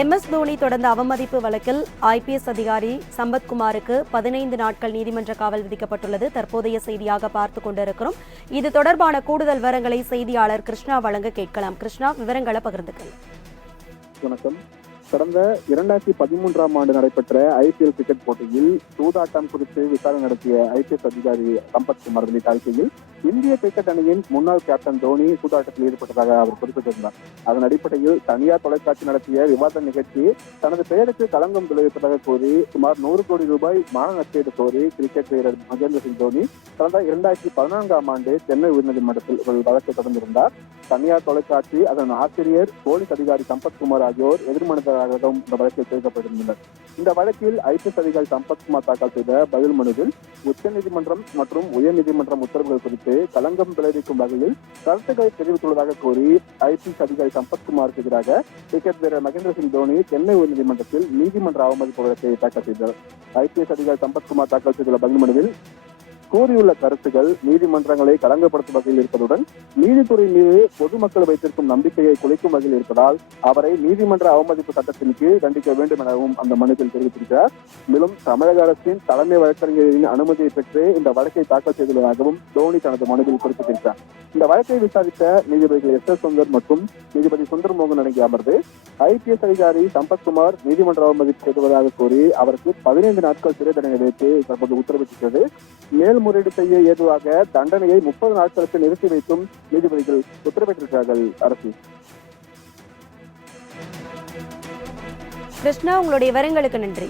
MS Dhoni தொடர்ந்த அவமதிப்பு வழக்கில் IPS அதிகாரி சம்பத்குமாருக்கு 15 நாட்கள் நீதிமன்ற காவல் விதிக்கப்பட்டுள்ளது. தற்போதைய செய்தியாக பார்த்துக் கொண்டிருக்கிறோம். இது தொடர்பான கூடுதல் விவரங்களை செய்தியாளர் கிருஷ்ணா வழங்க கேட்கலாம். கிருஷ்ணா, விவரங்களை பகிர்ந்துக்கலாம். வணக்கம். கடந்த 2013ஆம் ஆண்டு நடைபெற்ற IPL கிரிக்கெட் போட்டியில் சூதாட்டம் குறித்து விசாரணை நடத்திய IPS அதிகாரி சம்பத்குமார் வெளியிட்ட அறிக்கையில் இந்திய கிரிக்கெட் அணியின் முன்னாள் கேப்டன் தோனி சூதாட்டத்தில் ஈடுபட்டதாக அவர் குறிப்பிட்டிருந்தார். அதன் அடிப்படையில் தனியார் தொலைக்காட்சி நடத்திய விவாத நிகழ்ச்சி தனது பெயருக்கு களங்கம் விளைவிப்பதாக கூறி சுமார் 100 கோடி ரூபாய் மான நஷ்டீடு கோரி கிரிக்கெட் வீரர் மகேந்திர சிங் தோனி கடந்த 2014ஆம் ஆண்டு சென்னை உயர்நீதிமன்றத்தில் ஒரு வழக்கு தொடர்ந்திருந்தார். தனியார் தொலைக்காட்சி, அதன் ஆசிரியர், போலீஸ் அதிகாரி சம்பத்குமார் ஆகியோர் எதிர்மனுதாரர்களும் இந்த வழக்கில் சேர்க்கப்பட்டிருந்தனர். இந்த வழக்கில் IPS அதிகாரி சம்பத்குமார் தாக்கல் செய்த பதில் மனுவில் உச்சநீதிமன்றம் மற்றும் உயர்நீதிமன்றம் உத்தரவுகள் குறித்து களங்கம் விளைவிக்கும் வகையில் கருத்துக்களை தெரிவித்துள்ளதாக கூறி IPS அதிகாரி சம்பத்குமாருக்கு எதிராக கிரிக்கெட் வீரர் மகேந்திர சிங் தோனி சென்னை உயர்நீதிமன்றத்தில் நீதிமன்ற அவமதிப்பு வழக்கை தாக்கல் செய்தார். IPS அதிகாரி சம்பத்குமார் தாக்கல் செய்துள்ள பதில் மனுவில் கூறியுள்ள கருத்துக்கள் நீதிமன்றங்களை களங்கப்படுத்தும் வகையில் இருப்பதுடன் நீதித்துறை மீது பொதுமக்கள் வைத்திருக்கும் நம்பிக்கையை குலைக்கும் வகையில் இருப்பதால் அவரை நீதிமன்ற அவமதிப்பு சட்டத்தின் கீழ் தண்டிக்க வேண்டும் எனவும் அந்த மனுவில் தெரிவித்திருக்கிறார். மேலும் தமிழக அரசின் தலைமை வழக்கறிஞரின் அனுமதியை பெற்று இந்த வழக்கை தாக்கல் செய்துள்ளதாகவும் தோனி தனது மனுவில் குறிப்பிட்டிருக்கிறார். இந்த வழக்கை விசாரித்த நீதிபதிகள் SS சுந்தர் மற்றும் நீதிபதி சுந்தர் மோகன் அடங்கிய அமர்வு IPS அதிகாரி சம்பத்குமார் நீதிமன்ற அவமதிப்பு செய்துவதாக கூறி அவருக்கு 15 நாட்கள் சிறை தண்டனை வைத்து தற்போது உத்தரவிட்டிருக்கிறது. மேல்முறையீடு செய்ய ஏதுவாக தண்டனையை 30 நாட்களுக்கு நிறுத்தி வைத்தும் நீதிபதிகள் உத்தரவிட்டிருக்கிறார்கள். அரசு கிருஷ்ணா, உங்களுடைய விவரங்களுக்கு நன்றி.